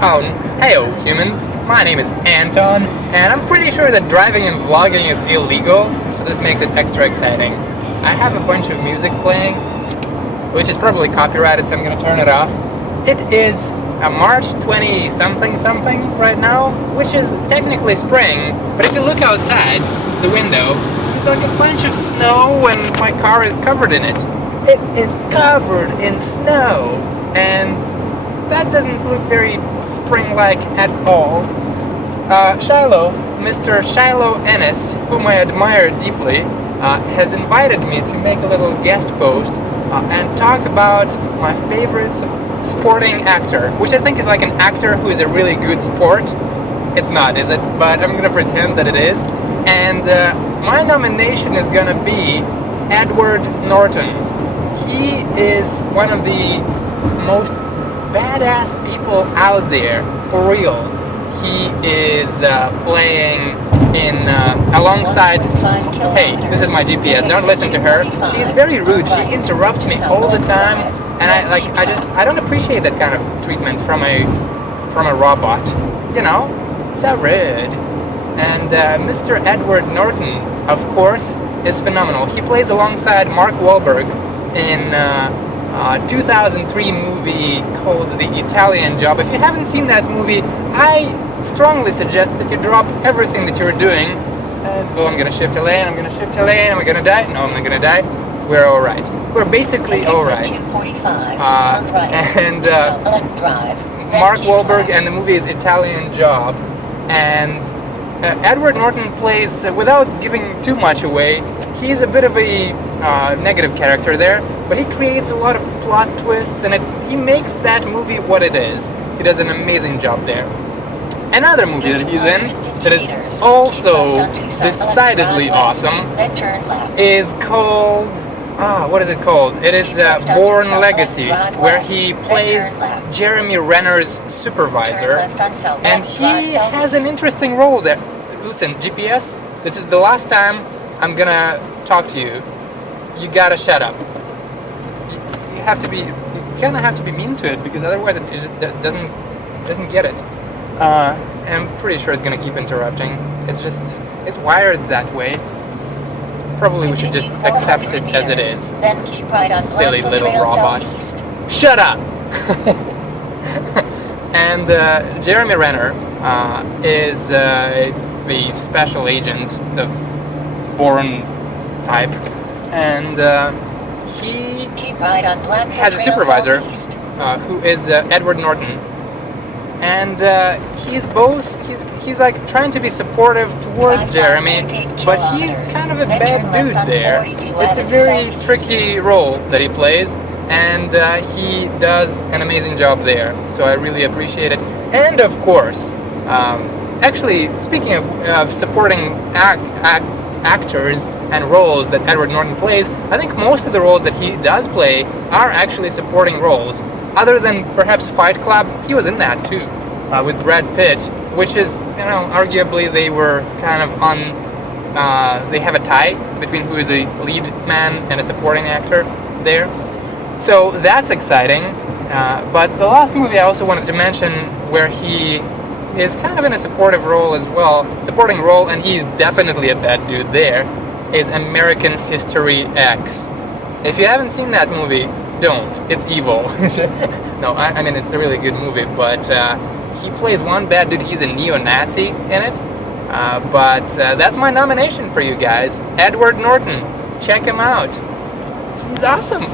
Oh, heyo humans, my name is Anton, and I'm pretty sure that driving and vlogging is illegal, so this makes it extra exciting. I have a bunch of music playing, which is probably copyrighted, so I'm gonna turn it off. It is March 20-something right now, which is technically spring, but if you look outside the window, there's like a bunch of snow and my car is covered in it. It is covered in snow, and that doesn't look very spring-like at all. Shiloh, Mr. Shiloh Ennis, whom I admire deeply, has invited me to make a little guest post and talk about my favorite sporting actor, which I think is like an actor who is a really good sport. It's not, is it? But I'm gonna pretend that it is. And my nomination is gonna be Edward Norton. He is one of the most badass people out there, for reals. He is playing in alongside. Hey, this is my GPS. Don't listen to her. She's very rude. She interrupts me all the time, and I don't appreciate that kind of treatment from a robot. You know, so rude. And Mr. Edward Norton, of course, is phenomenal. He plays alongside Mark Wahlberg in 2003 movie called The Italian Job. If you haven't seen that movie, I strongly suggest that you drop everything that you're doing. Oh, I'm gonna shift a lane, am I gonna die? No, I'm not gonna die. We're alright. We're basically alright. And Mark Wahlberg, and the movie is Italian Job. And Edward Norton plays, without giving too much away, he's a bit of a negative character there, but he creates a lot of plot twists, and he makes that movie what it is. He does an amazing job there. Another movie that he's in that is also decidedly awesome is called, what is it called? It is Bourne Legacy, where he plays Jeremy Renner's supervisor, and he has an interesting role there. Listen, GPS, this is the last time I'm gonna talk to you. You gotta shut up. You kind of have to be mean to it, because otherwise it just doesn't get it. I'm pretty sure it's gonna keep interrupting. It's wired that way. Probably we should just accept it as it is. Then keep right on Silly little robot. Southeast. Shut up! And Jeremy Renner is the special agent of Bourne type, and he Keep right on has a supervisor who is Edward Norton, and he's like trying to be supportive towards Jeremy, but he's kind of a bad dude there. It's a very tricky role that he plays, and he does an amazing job there, so I really appreciate it. And of course, actually, speaking of supporting actors and roles that Edward Norton plays, I think most of the roles that he does play are actually supporting roles. Other than perhaps Fight Club, he was in that too, with Brad Pitt, which is, arguably they were kind of they have a tie between who is a lead man and a supporting actor there. So that's exciting. But the last movie I also wanted to mention, where he is kind of in a supporting role, and he's definitely a bad dude there, is American History X. If you haven't seen that movie, don't. It's evil. No, I mean, it's a really good movie, but he plays one bad dude. He's a neo-Nazi in it. But that's my nomination for you guys. Edward Norton. Check him out. He's awesome.